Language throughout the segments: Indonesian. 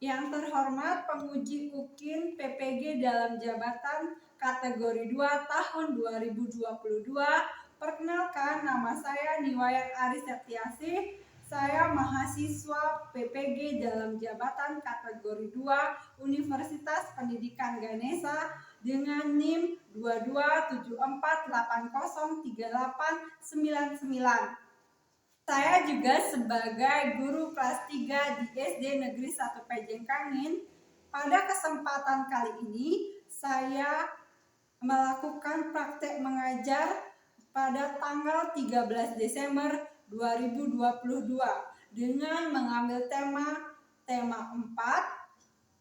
Yang terhormat penguji UKIN PPG dalam jabatan kategori 2 tahun 2022. Perkenalkan, nama saya Niwayat Aris Septiasih. Saya mahasiswa PPG dalam jabatan kategori 2 Universitas Pendidikan Ganesha dengan NIM 2274803899. Saya juga sebagai guru kelas 3 di SD Negeri 1 Pejengkangin. Pada kesempatan kali ini, saya melakukan praktek mengajar pada tanggal 13 Desember 2022 dengan mengambil tema 4,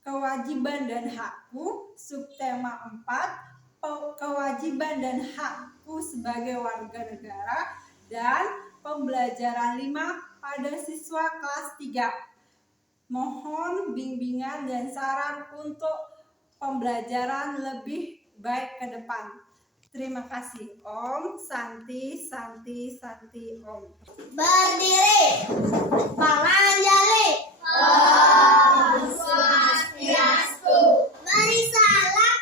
kewajiban dan hakku, subtema 4, kewajiban dan hakku sebagai warga negara, dan pembelajaran 5 pada siswa kelas 3. Mohon bimbingan dan saran untuk pembelajaran lebih baik ke depan. Terima kasih. Om Santi Santi Santi Om. Berdiri. Tangan jari. Om Swastiastu. Beri salam.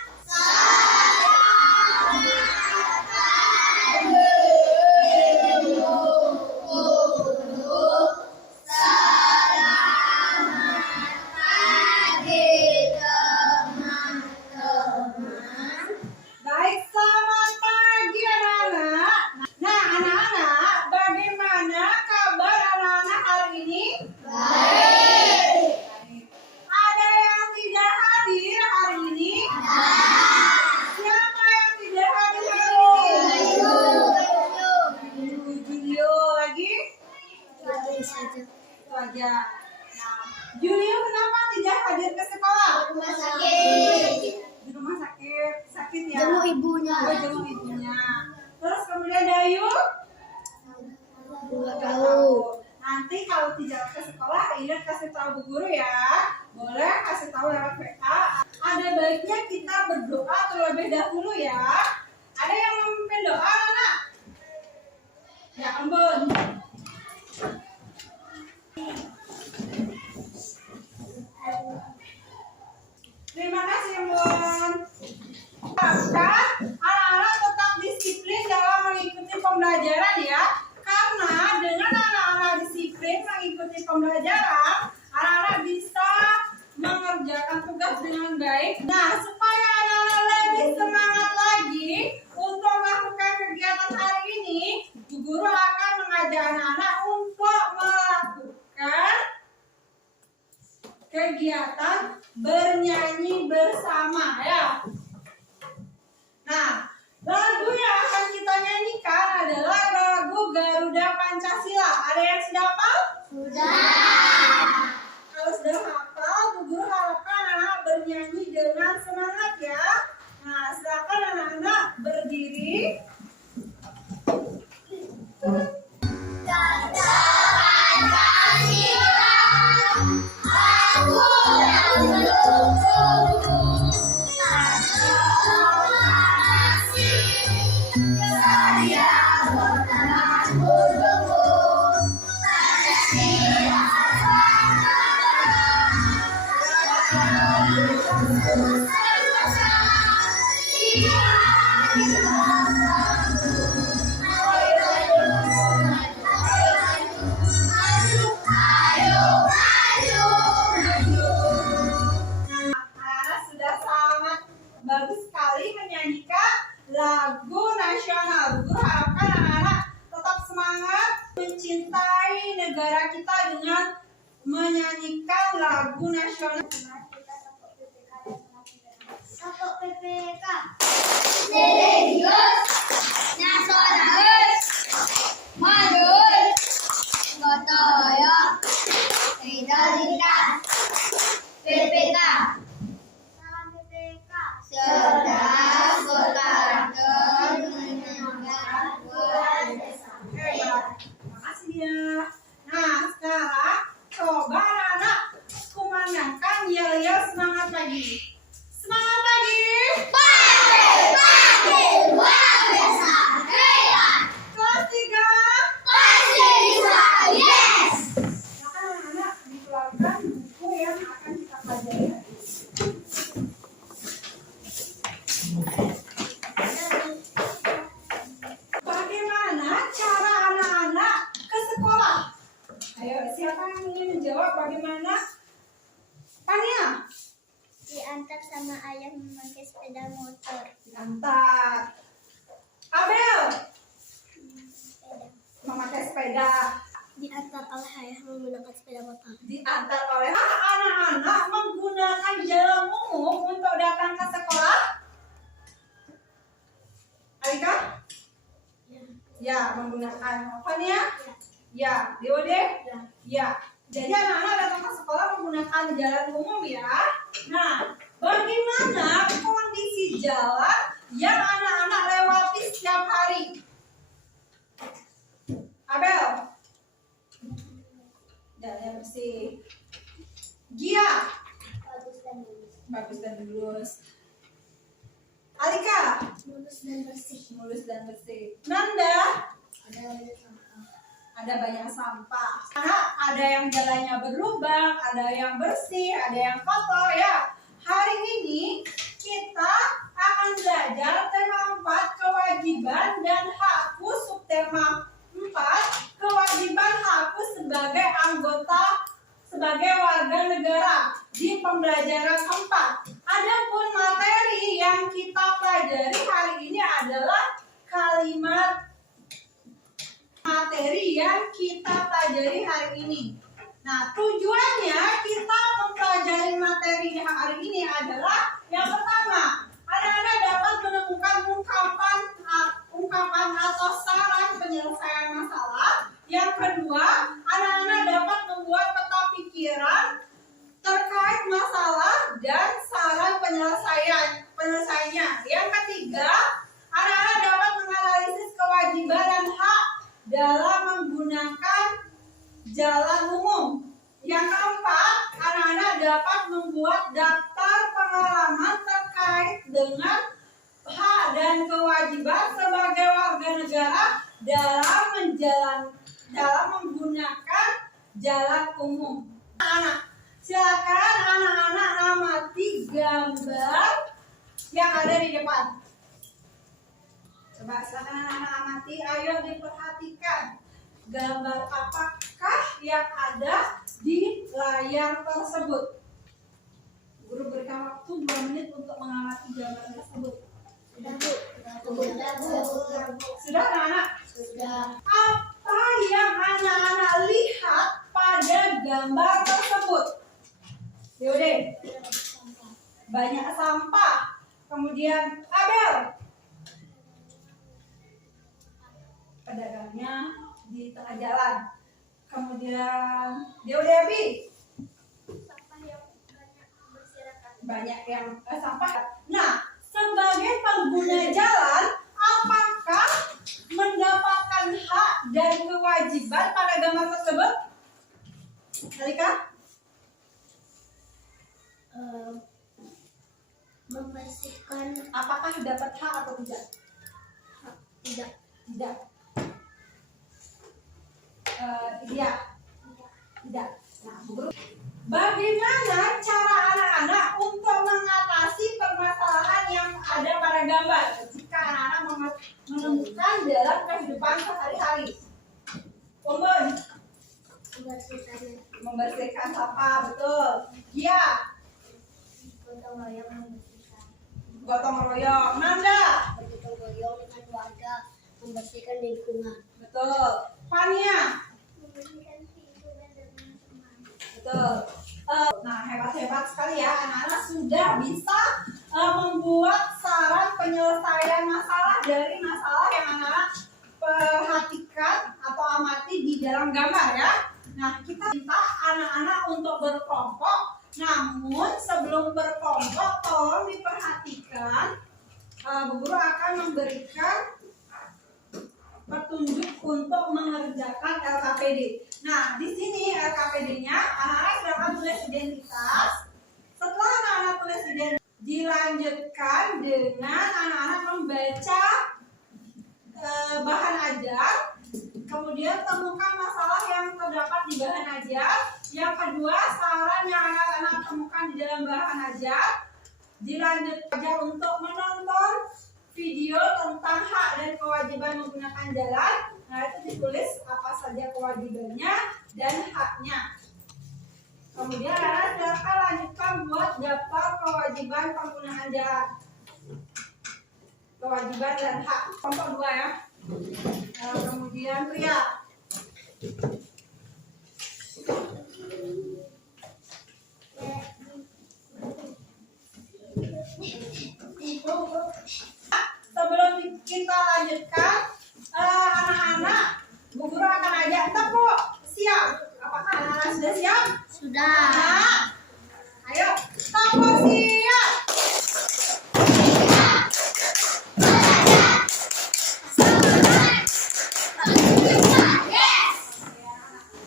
Julio kenapa tidak hadir ke sekolah? Rumah sakit. Di rumah sakit, sakit ya? Jenguk ibunya. Jenguk ibunya. Terus kemudian Dayu? 2 tahun. Nanti kalau tidak ke sekolah, ingat kasih tahu Bu Guru ya. Boleh kasih tahu lewat WA. Ada baiknya kita berdoa terlebih dahulu ya. Ada yang memimpin doa, anak? Ya ampun. Terima kasih, Bun. Harapkan anak-anak tetap disiplin dalam mengikuti pembelajaran ya. Karena dengan anak-anak disiplin mengikuti pembelajaran, anak-anak bisa mengerjakan tugas dengan baik. Nah, supaya anak-anak lebih semangat lagi untuk melakukan kegiatan hari ini, Bu Guru akan mengajak anak-anak untuk melakukan kegiatan bernyanyi bersama ya. Nah, lagu yang akan kita nyanyikan adalah lagu Garuda Pancasila. Ada yang sudah hafal? Sudah. Kalau sudah hafal, Bu Guru harapkan anak-anak bernyanyi dengan semangat ya. Nah, silakan anak-anak berdiri. Bagus sekali menyanyikan lagu nasional. Bu Guru harapkan anak-anak tetap semangat mencintai negara kita dengan menyanyikan lagu nasional. Satu PPK. Religius, nasionalis, mandul, gotong, identitas, PPK. Salam PPK. Cerdas, berkarakter, menyenangkan, berdesa. Terima kasih ya. Nah, sekarang coba anak-anak kumandangkan yel-yel semangat pagi. Semangat pagi. Pagi, luar biasa, hebat. Kelas 3. Pasti bisa, yes. Silakan anak-anak dikeluarkan buku yang akan kita pelajari. diantar sama ayah memakai sepeda motor. Diantar. Abel, Sepeda. memakai sepeda. Diantar oleh ayah menggunakan sepeda motor. Diantar oleh anak-anak menggunakan jalan umum untuk datang ke sekolah. Alika? Ya, menggunakan Fania? Ya. Deode? Ya. Jadi anak-anak datang ke sekolah menggunakan jalan umum ya. Nah, bagaimana kondisi jalan yang anak-anak lewati setiap hari? Abel? Jalannya bersih. Gia? Bagus dan mulus. Bagus dan mulus. Alika? Mulus dan bersih. Mulus dan bersih. Nanda? Ada banyak sampah. Ada banyak sampah. Karena ada yang jalannya berlubang, ada yang bersih, ada yang kotor ya. Hari ini kita akan belajar tema 4 kewajiban dan hakku, subtema 4 kewajiban hakku sebagai anggota, sebagai warga negara di pembelajaran 4. Adapun materi yang kita pelajari hari ini adalah kalimat materi yang kita pelajari hari ini. Nah, tujuannya kita mempelajari materi hari ini adalah yang pertama, anak-anak dapat menemukan ungkapan atau saran penyelesaian masalah. Yang kedua, anak-anak dapat membuat peta pikiran terkait masalah dan saran penyelesaiannya. Yang ketiga, anak-anak dapat menganalisis kewajiban dan hak dalam menggunakan jalan umum. Yang keempat, anak-anak dapat membuat daftar pengalaman terkait dengan hak dan kewajiban sebagai warga negara dalam menggunakan jalan umum. Anak, silakan anak-anak amati gambar yang ada di depan. Coba silakan anak-anak amati, ayo diperhatikan gambar apakah yang ada di layar tersebut. Guru berikan waktu 2 menit untuk mengamati gambar tersebut. Sudah, Bu. Sudah anak-anak? Sudah. Apa yang anak-anak lihat pada gambar tersebut? Yaudah, banyak sampah. Kemudian Abel, pedagangnya di tengah jalan. Kemudian Dewi, banyak yang sampah. Nah, sebagai pengguna jalan, apakah mendapatkan hak dan kewajiban pada gambar tersebut? Alika? Membersihkan. Apakah dapat hak atau tidak? Tidak. Tidak. Iya. Tidak. Nah, guru. Bagaimana cara anak-anak untuk mengatasi permasalahan yang ada pada gambar jika anak-anak menemukan dalam kehidupan sehari-hari? Umbun, membersihkan sampah, betul. Iya. Gotong royong membersihkan. Gotong royong. Nanda, Bergotong royong dengan warga membersihkan lingkungan. betul. Fania, Membersihkan lingkungan dan teman-teman. betul. Nah, hebat-hebat sekali ya, anak-anak sudah bisa membuat saran penyelesaian masalah dari masalah yang anak-anak perhatikan atau amati di dalam gambar ya. Nah, kita minta anak-anak untuk berkelompok. Namun sebelum berkelompok, tolong diperhatikan, Bu Guru akan memberikan petunjuk untuk mengerjakan LKPD. Nah, di sini LKPD-nya anak-anak silakan tulis identitas. Setelah anak-anak tulis identitas, dilanjutkan dengan anak-anak membaca bahan ajar. Kemudian temukan masalah yang terdapat di bahan ajar. Yang kedua, saran yang anak-anak temukan di dalam bahan ajar. Dilanjutkan untuk menonton video tentang hak dan kewajiban menggunakan jalan. Nah, itu ditulis apa saja kewajibannya dan haknya. Kemudian anak silakan lanjutkan buat daftar kewajiban penggunaan jalan. Kewajiban dan hak kelompok 2 ya. Kemudian pria. Sebelum kita lanjutkan, anak-anak, Bu Guru akan ajak tepuk siap. Apakah anak-anak sudah siap? Sudah. Nah, ayo tepuk siap.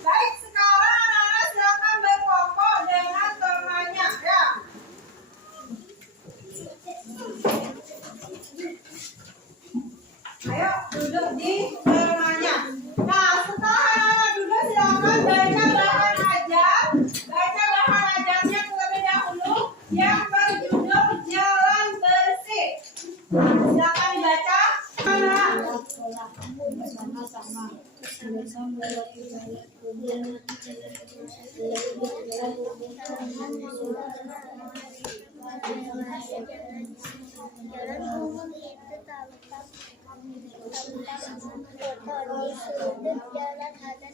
Baik, sekarang anak-anak silakan berkelompok dengan temannya ya. Ayo duduk di temannya. Nah, setelah anak-anak duduk silakan baca bahan ajar. Baca bahan ajarnya terlebih dahulu yang berjudul Jalan Bersih. Silakan dibaca. Jalan umum itu terletak di sudut jalan ada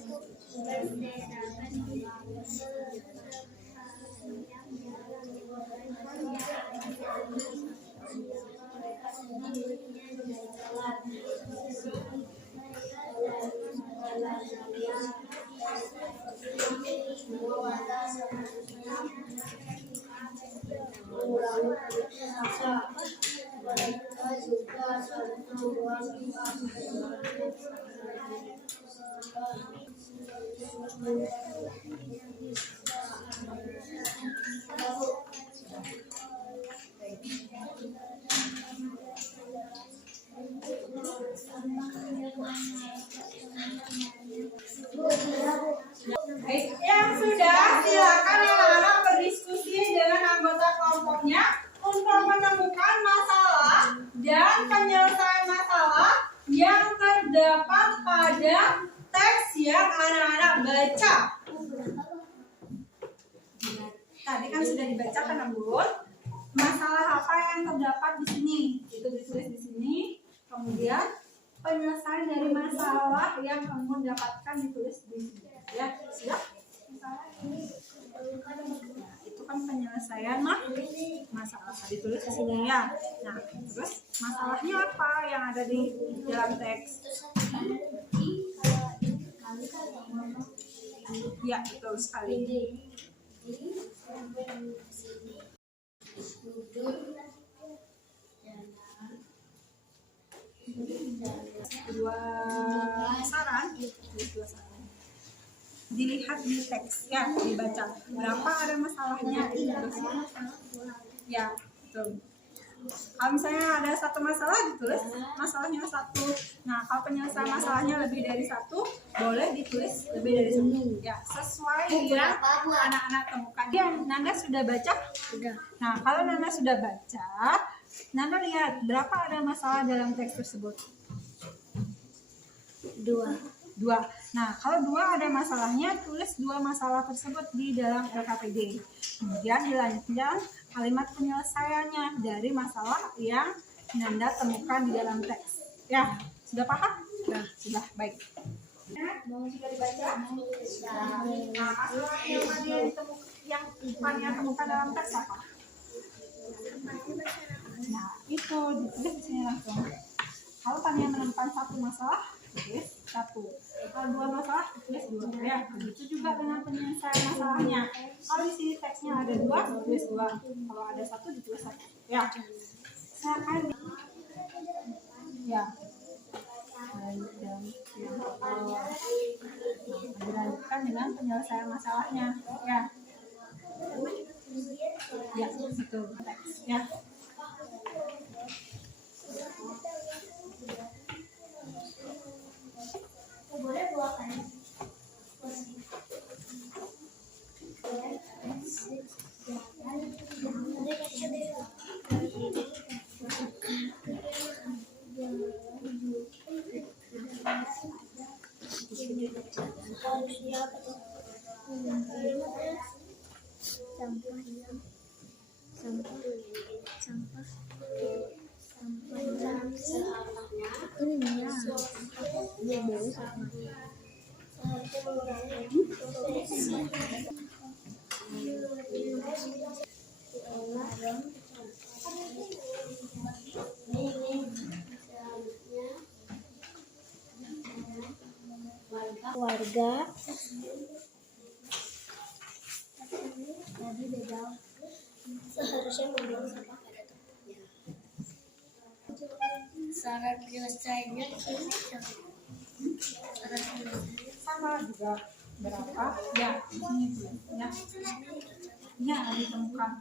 Baik, yang sudah silakan anak-anak berdiskusi dengan anggota kelompoknya untuk menemukan masalah dan penyelesaian masalah yang terdapat pada teks yang anak-anak baca. Tadi kan sudah dibacakan, Bun. Masalah apa yang terdapat di sini? Itu ditulis di sini. Kemudian penyelesaian dari masalah yang kamu dapatkan ditulis di sini. Ya, siap? Nah, itu kan penyelesaian masalah ditulis di sini ya. Nah, terus masalahnya apa yang ada di dalam teks? Ya, betul sekali. Dua saran. Dilihat di teks ya, dibaca berapa ada masalahnya ya, betul. Kalau misalnya ada satu masalah ditulis masalahnya satu. Nah, kalau penyelesaian masalahnya lebih dari satu boleh ditulis lebih dari satu ya, sesuai yang anak-anak temukan. Ya, Nanda sudah baca? Sudah. Nah, kalau Nanda sudah baca, Nanda lihat berapa ada masalah dalam teks tersebut. 2. Nah, kalau 2 ada masalahnya, tulis 2 masalah tersebut di dalam LKPD. Kemudian dilanjutkan kalimat penyelesaiannya dari masalah yang Nanda temukan di dalam teks. Ya, sudah paham? Sudah, baik. Mau sudah dibaca? Nah, masalah yang tadi yang Fania temukan dalam teks apa? Nah, itu ditulis di sini langsung. Kalau Fania menemukan satu masalah, tulis 1. Kalau 2 masalah, tulis 2 ya. Begitu juga dengan penyelesaian masalahnya. Kalau di sini teksnya ada 2, tulis 2. Kalau ada 1, ditulis 1 ya. Silakan ya. Dilanjutkan dengan penyelesaian masalahnya ya. Ya, betul. Teks ya. Boleh buahkan. Seharusnya mengurangi warga tadi beda seharusnya membuang sampah pada tempatnya. Saran penyelesaiannya Sama juga berapa? Ya, ini belum. Ya, ya ditemukan.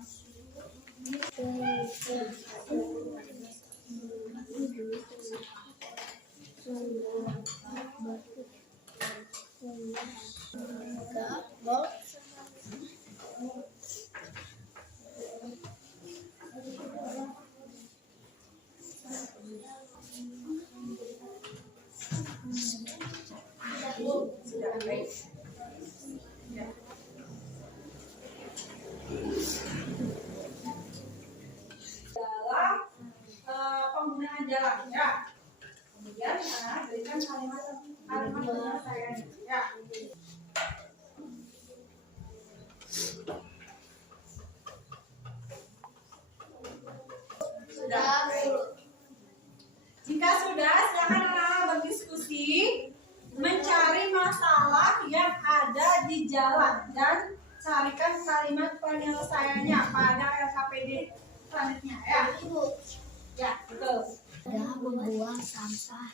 Sudah baik. Ya. Dalam penggunaan jalan ya. Kemudian berikan kalimat penyelesaian ya. Sudah. Jika sudah, silakan anak-anak berdiskusi mencari masalah yang ada di jalan dan carikan kalimat penyelesaiannya pada LKPD selanjutnya ya. Ya, betul. Tidak membuang sampah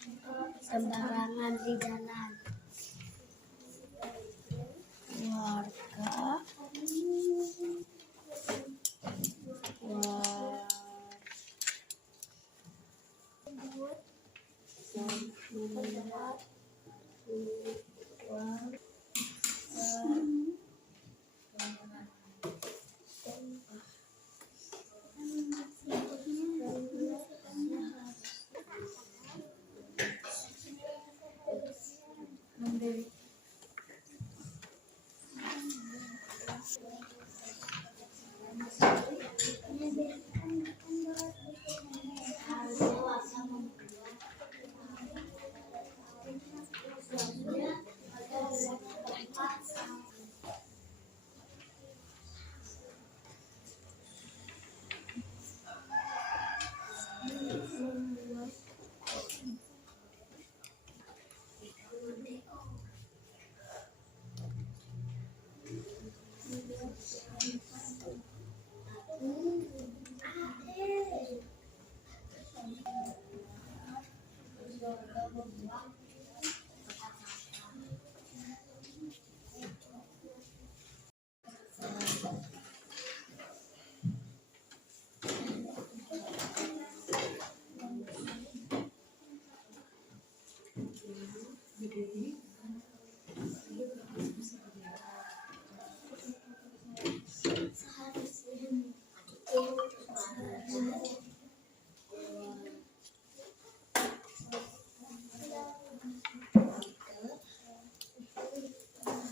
sembarangan di jalan.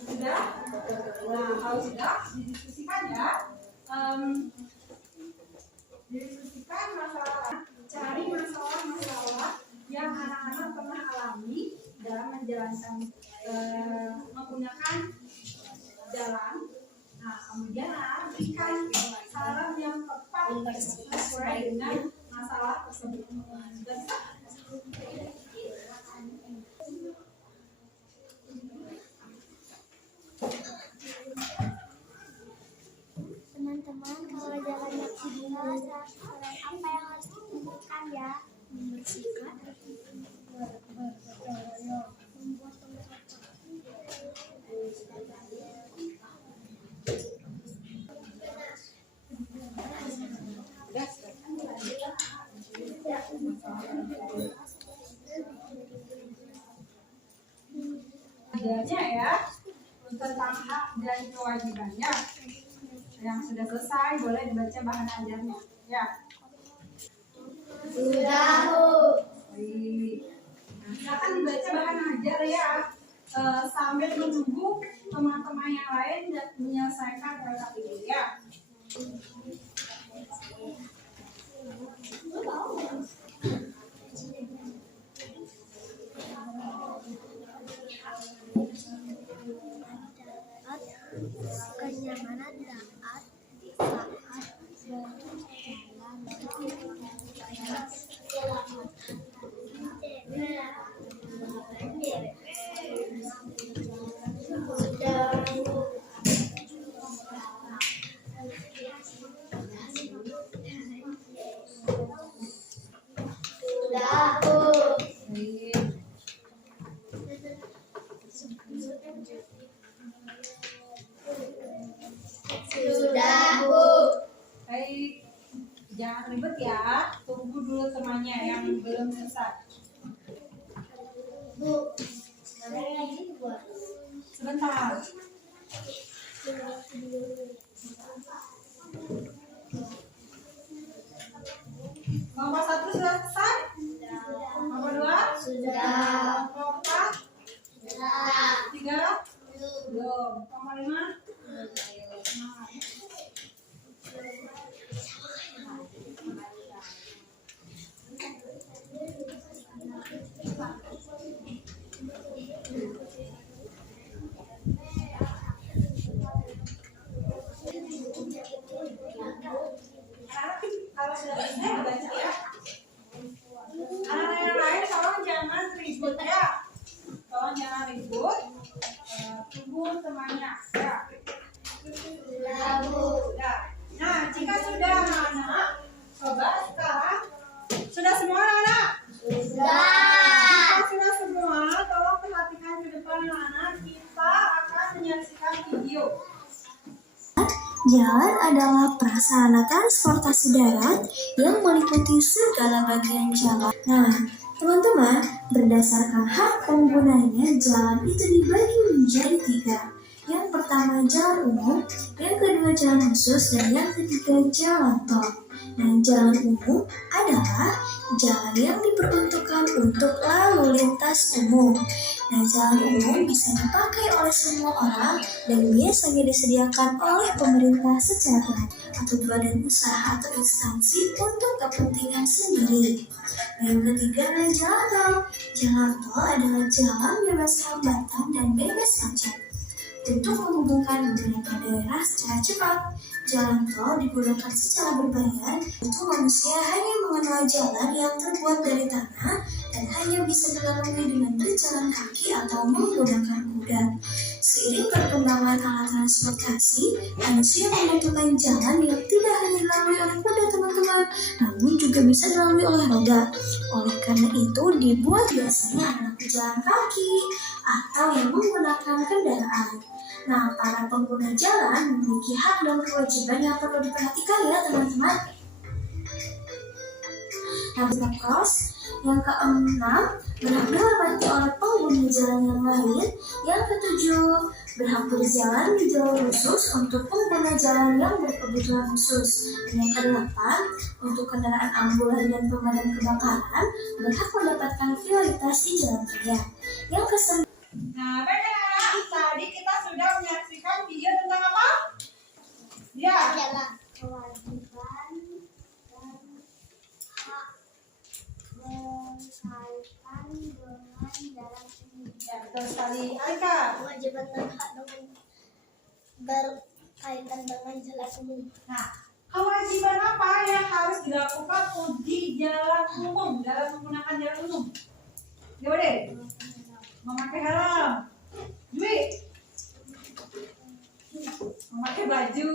Sudah? Nah, kalau sudah didiskusikan ya. Didiskusikan masalah, cari masalah-masalah yang anak-anak pernah alami dalam menjalankan menggunakan jalan. Nah, kemudian berikan saran yang tepat sesuai dengan masalah tersebut. Teman-teman, kalau jalannya cedera, saran apa yang harus dilakukan ya? Membersihkan, membuat tempat Adanya ya tentang hak dan kewajibannya yang sudah selesai, boleh dibaca bahan ajarnya ya. Sudah, Bu. Baik. Nah, silakan dibaca bahan ajar ya, sambil menunggu teman-teman yang lain dan menyelesaikan LKPD ya. Jangan ribet ya. Tunggu dulu temannya yang belum selesai. Bu, sebentar lagi buat. Sebentar. Nomor 1 sudah selesai? Nomor 2? Sudah. Nomor 4? Sudah. 3? Belum. Nomor 5? Nah. Kalau sudah selesai baca ya. Anak-anak yang lain tolong jangan ribut ya. Tolong jangan ribut. Tunggu temannya ya. Sudah, Bu. Sudah. Nah, jika sudah anak-anak, coba sekarang sudah semua anak? Jika sudah semua, tolong perhatikan ke depan anak-anak. Kita akan menyaksikan video. Jalan adalah prasarana transportasi darat yang meliputi segala bagian jalan. Nah, teman-teman, berdasarkan hak penggunanya, jalan itu dibagi menjadi 3. Yang pertama jalan umum, yang kedua jalan khusus, dan yang ketiga jalan tol. Nah, jalan umum adalah jalan yang diperuntukkan untuk lalu lintas umum. Nah, jalan umum bisa dipakai oleh semua orang dan biasanya disediakan oleh pemerintah secara atau badan usaha atau instansi untuk kepentingan sendiri. Nah, yang ketiga adalah jalan tol. Jalan tol adalah jalan bebas hambatan dan bebas macet untuk menghubungkan beberapa daerah secara cepat. Jalan tol digunakan secara berbayar untuk manusia hanya mengenal jalan yang terbuat dari tanah dan hanya bisa dilalui dengan berjalan kaki atau menggunakan kuda. Seiring perkembangan alat transportasi, manusia membutuhkan jalan yang tidak hanya dilalui oleh kuda teman-teman, namun juga bisa dilalui oleh roda. Oleh karena itu dibuat biasanya adalah pejalan kaki atau yang menggunakan kendaraan. Nah, para pengguna jalan memiliki hak dan kewajiban yang perlu diperhatikan ya teman-teman. Nah, cross yang ke-6 berhak dihormati oleh pengguna jalan yang lain. Yang ke-7 berhak berjalan di jalur khusus untuk pengguna jalan yang berkebutuhan khusus. Dan yang ke-8 untuk kendaraan ambulan dan pemadam kebakaran berhak mendapatkan prioritas di jalan raya. Yang ke-9. Nah, baiklah anak, tadi kita sudah menyaksikan video tentang apa? Ya. Adalah kewajiban dan hak berkaitan dengan jalan ini. Ya, betul sekali. Alika. Kewajiban dan hak berkaitan dengan jalan umum. Nah, kewajiban apa yang harus dilakukan di jalan umum, dalam menggunakan jalan umum? Coba deh. Memakai helm. Dwi. Memakai baju.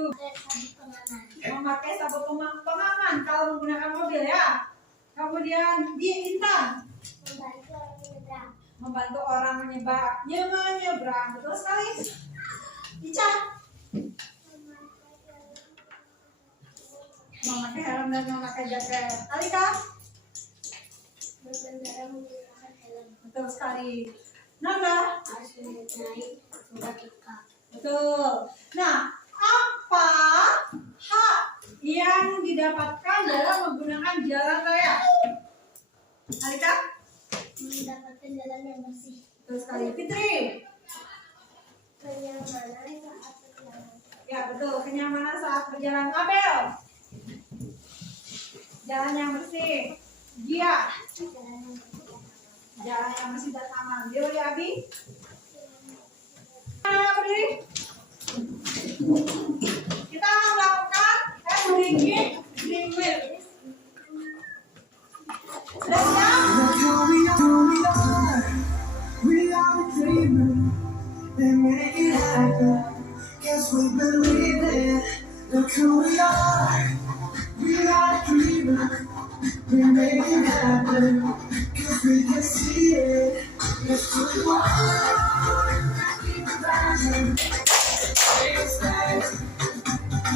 Memakai sabuk pengaman kalau menggunakan mobil ya. Kemudian di Intan. Membantu orang menyeberang. Betul sekali. Ica. Memakai helm dan memakai jaket. Alika. Berkendara menggunakan helm. Betul sekali. Nanda. Harus menyertai surat nikah. Betul. Nah, apa hak yang didapatkan dalam menggunakan jalan raya? Alika? Mendapatkan jalan yang bersih. Betul sekali. Fitri? Kenyamanan saat berjalan. Ya, betul. Kenyamanan saat berjalan. Abel? Jalan yang bersih. Gia? Jalan yang bersih dan aman. Dewi Abi? Berdiri. Kita akan melakukan sedikit dream wheel. Sudah siap? Look who we are. We are dreaming. They make it happen. Guess we believe it. Look who we are. We are dreaming. We make it happen. Cause we can see it. Let's do it one.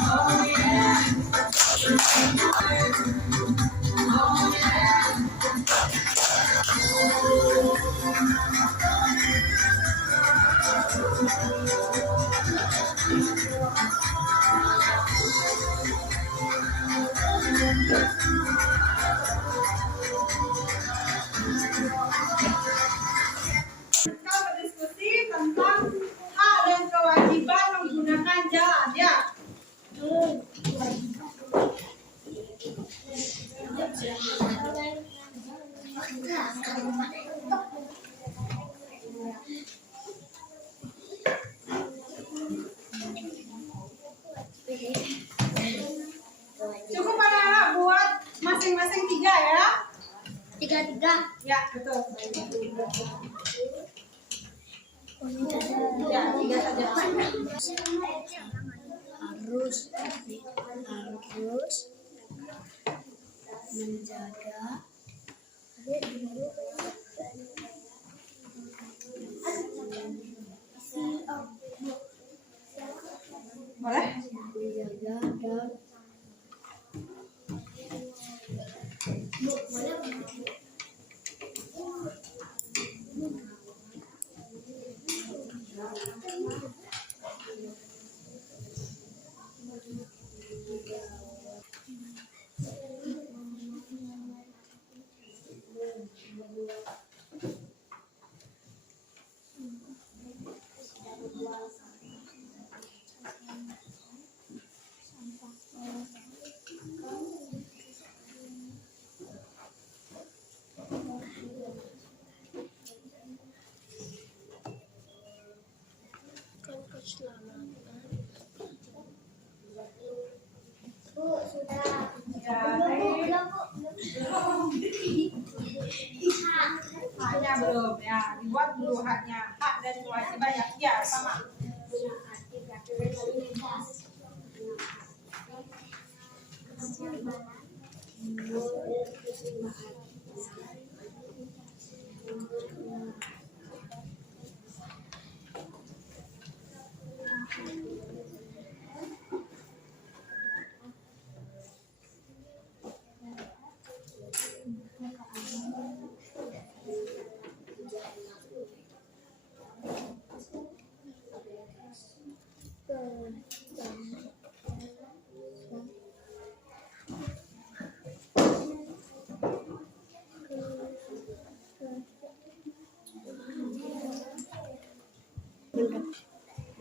Oh yeah. Kita berdiskusi tentang hak dan kewajiban menggunakan jalan ya. Cukup anak-anak buat masing-masing 3 ya. 3. Ya, betul. Ya, 3 saja. Harus menjaga Boleh? dan Ya, baik. Haknya belum ya, dibuat dulu haknya. Hak dan kewajiban ya, ya sama.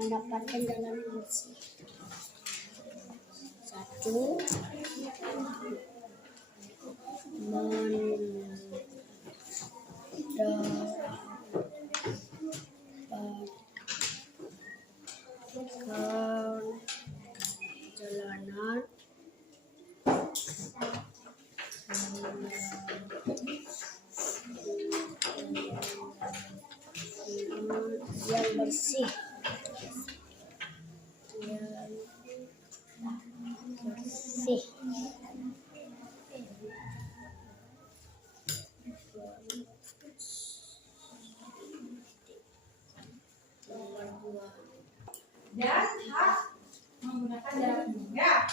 mendapatkan jalan yang bersih. 1. Mendapatkan jalanan yang bersih. Dan hak menggunakan jalan umum ya.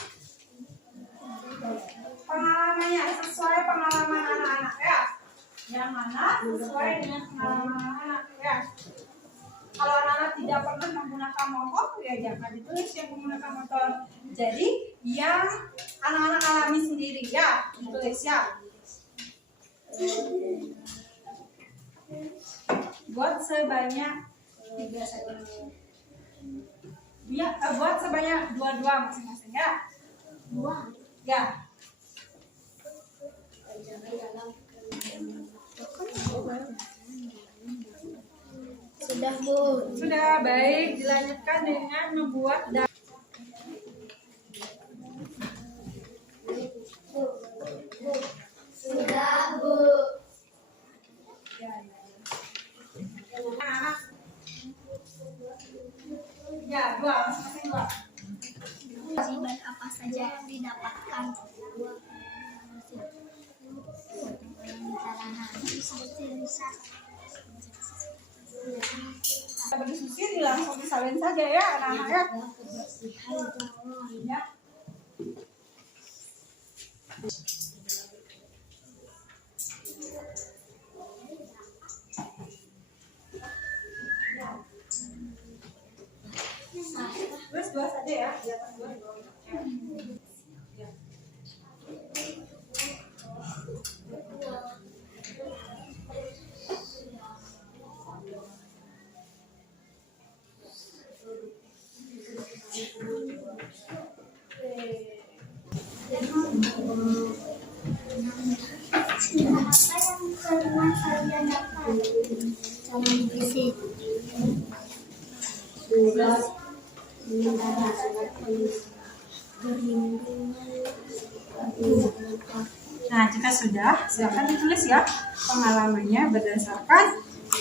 Pengalamannya sesuai pengalaman anak-anak ya. Yang mana sesuai dengan pengalaman anak-anak ya. Kalau anak-anak tidak pernah menggunakan motor ya jangan ditulis yang menggunakan motor. Jadi yang anak-anak alami sendiri ya ditulis ya. Buat sebanyak 3 saja. Ya, buat sebanyak 2 masing-masing ya. 2. Ya. Sudah, Bu. Sudah baik, dilanjutkan dengan membuat Sudah, Bu. Ya, 2 masing-masing 2. Kewajiban apa saja yang didapatkan? Kita berdiskusi langsung disalin saja ya anak-anak ya. Ya. Terus dua saja ya, di atas dua di bawah. Ya. Apa yang pernah kalian dapat dalam fisik? Surat sementara surat Nah, jika sudah, silakan ditulis ya pengalamannya berdasarkan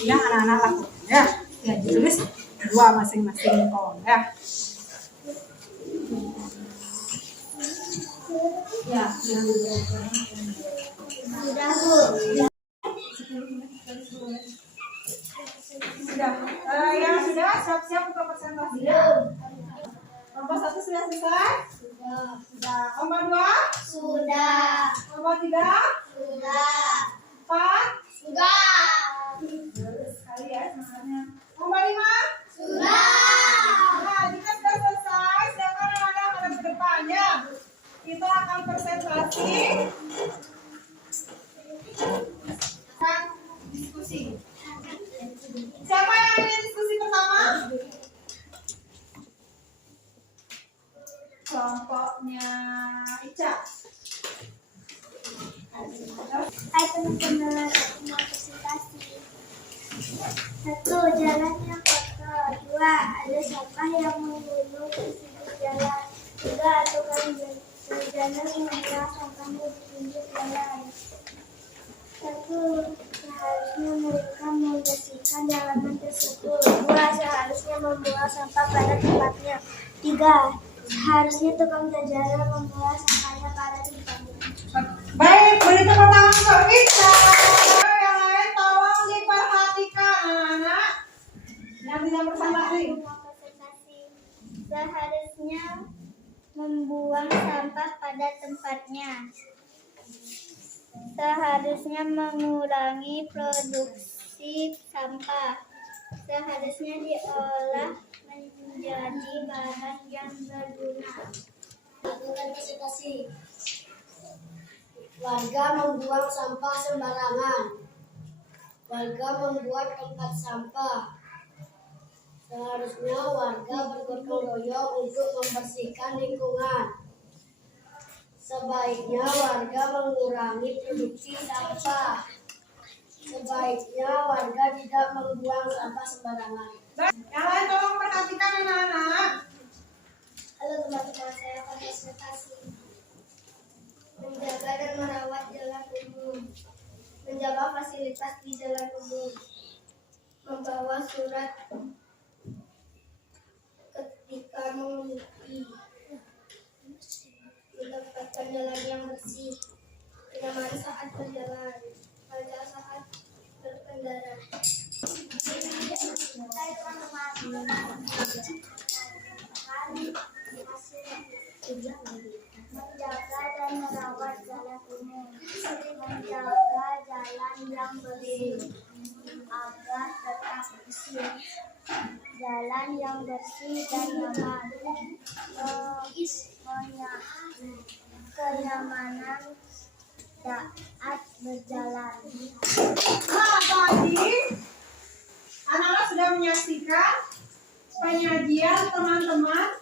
yang anak-anak lakukan ya. Ya, ditulis dua masing-masing kolom ya. Ya, yang Sudah, Bu. sudah. Yang sudah siap-siap untuk presentasi ya. Kelompok 1 sudah selesai? Sudah. Kelompok 2? Sudah. Kelompok 3? Sudah. 4? Sudah. Bagus sekali ya semangatnya. Kelompok 5? Sudah. Nah, jika sudah selesai, silakan anak-anak pada ke depannya. Kita akan presentasi dan diskusi. Siapa yang ingin diskusi pertama? Kelompoknya Ica. Hai teman-teman, aku mau presentasi. 1. Jalan yang kotor. 2. Ada sampah yang menggunung di pinggir jalan. 3. Tukang berjalan membuang sampahnya di pinggir jalan. 1. Seharusnya mereka membersihkan jalanan tersebut. 2. Seharusnya membuang sampah pada tempatnya. 3. Seharusnya tukang jalan membuang sampahnya pada tempatnya. Baik, beri tepuk tangan untuk Ica. Yang lain tolong diperhatikan anak-anak yang tidak presentasi. Seharusnya membuang sampah pada tempatnya. Seharusnya mengurangi produksi sampah. Seharusnya diolah menjadi bahan yang berguna. Aturan presentasi. Warga membuang sampah sembarangan. Warga membuat tempat sampah. Seharusnya warga bergotong royong untuk membersihkan lingkungan. Sebaiknya warga mengurangi produksi sampah. Sebaiknya warga tidak membuang sampah sembarangan. Yang lain tolong perhatikan anak-anak. Halo teman-teman, saya akan presentasi. Menjaga dan merawat jalan umum. Menjaga fasilitas di jalan umum. Membawa surat ketika mengemudi. Mendapatkan jalan yang bersih. Kenyamanan saat berjalan. Pada saat berkendara. Hai teman-teman. Menjaga dan merawat jalan umum. Menjaga jalan yang bersih agar tetap bersih. Jalan yang bersih dan nyaman. Kenyamanan saat berjalan. Nah, tadi anak-anak sudah menyaksikan penyajian teman-teman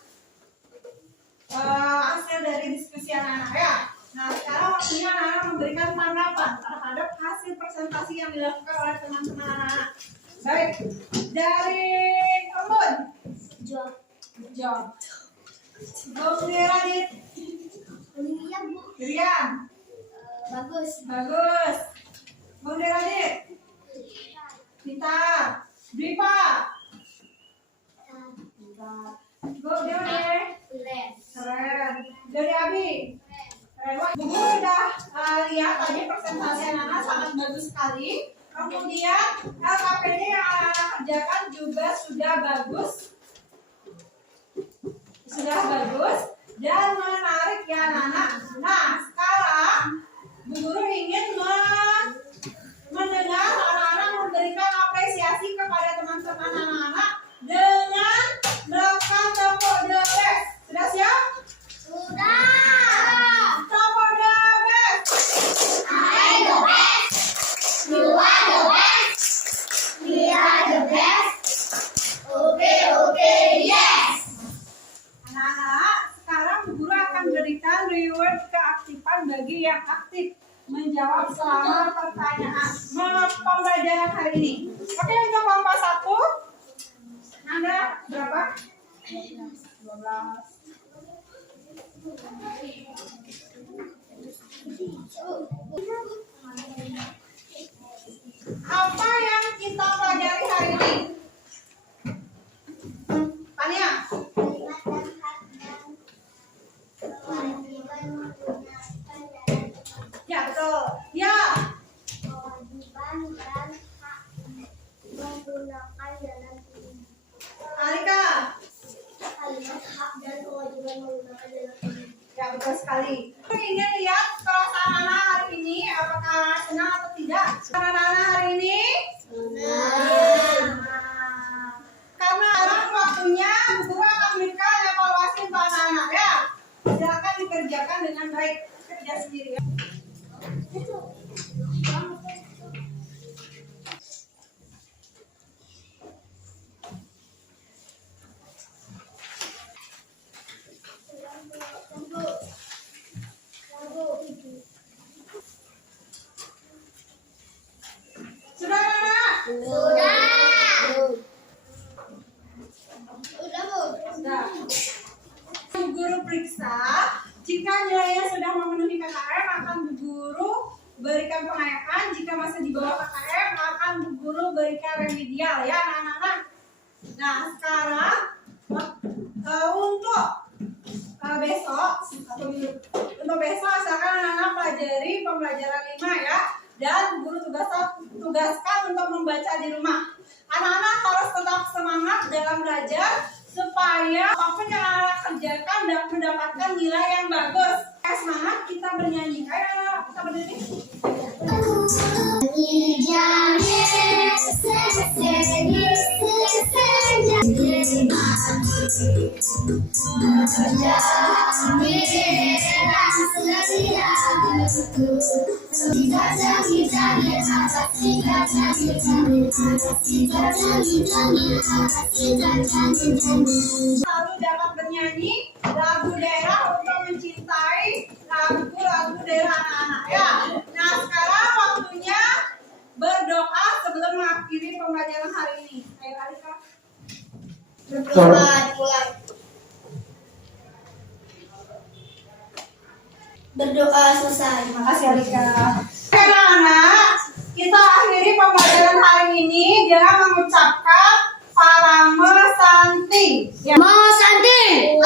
hasil dari diskusi anak-anak ya. Nah, sekarang waktunya anak-anak memberikan tanggapan terhadap hasil presentasi yang dilakukan oleh teman-teman anak-anak. Baik, dari Embun. Job. Bung Radit. Iya, Bu. Dirian. Bagus. Bung Radit. Pintar. Dipa. Bung Dewi. Keren. Dari Abi. Keren. Wah, Bu udah lihat tadi presentasi anak-anak sangat bagus sekali. Kemudian LKPD yang anak-anak kerjakan juga sudah bagus. dan menarik ya anak-anak. Nah, sekarang Bu Guru ingin mendengar anak-anak memberikan apresiasi kepada teman-teman anak-anak dengan melakukan tepuk the best. Sudah siap? Sudah. Tepuk the best. I the best. You are the best. We are the best. Okay, yes. Anak-anak, sekarang Bu Guru akan berikan reward keaktifan bagi yang aktif menjawab selama pertanyaan pembelajaran hari ini. Oke, untuk kelompok 1, Nanda berapa? 12. Apa yang kita pelajari hari ini? Tanya. Ya, betul. Ya. Kewajiban dan hak menggunakan jalan ini. Alika. Kalimat hak dan kewajiban menggunakan jalan ini. Ya, betul sekali. Aku ingin lihat perasaan anak hari ini, apakah senang atau tidak. Anak-anak hari ini? Senang. Karena sekarang waktunya Bu Guru akan memberikan evaluasi untuk anak-anak ya. Silakan dikerjakan dengan baik. Kerja sendiri ya. Sudah anak? Sudah. Sudah. Bu Guru periksa, jika nilainya sudah memenuhi KKM akan Bu Guru berikan pengayaan, jika masih di bawah KKM akan Bu Guru berikan remedial ya anak-anak. Nah sekarang untuk besok untuk besok asalkan anak-anak pelajari pembelajaran 5 ya, dan Bu Guru tugaskan untuk membaca di rumah. Anak-anak harus tetap semangat dalam belajar supaya apapun yang anak kerjakan dan mendapatkan nilai yang bagus. Semangat, kita bernyanyi. Ayo anak, kita berdiri. Selalu dapat bernyanyi lagu daerah untuk mencintai lagu-lagu daerah anak-anak ya. Nah sekarang waktunya berdoa sebelum mengakhiri pembelajaran hari ini. Ayo Alika. Berdoa mulai. Berdoa selesai. Terima kasih Alika. Anak-anak, kita akhiri pembelajaran hari ini dengan mengucapkan Parama Santi. Ya. Mau Santi.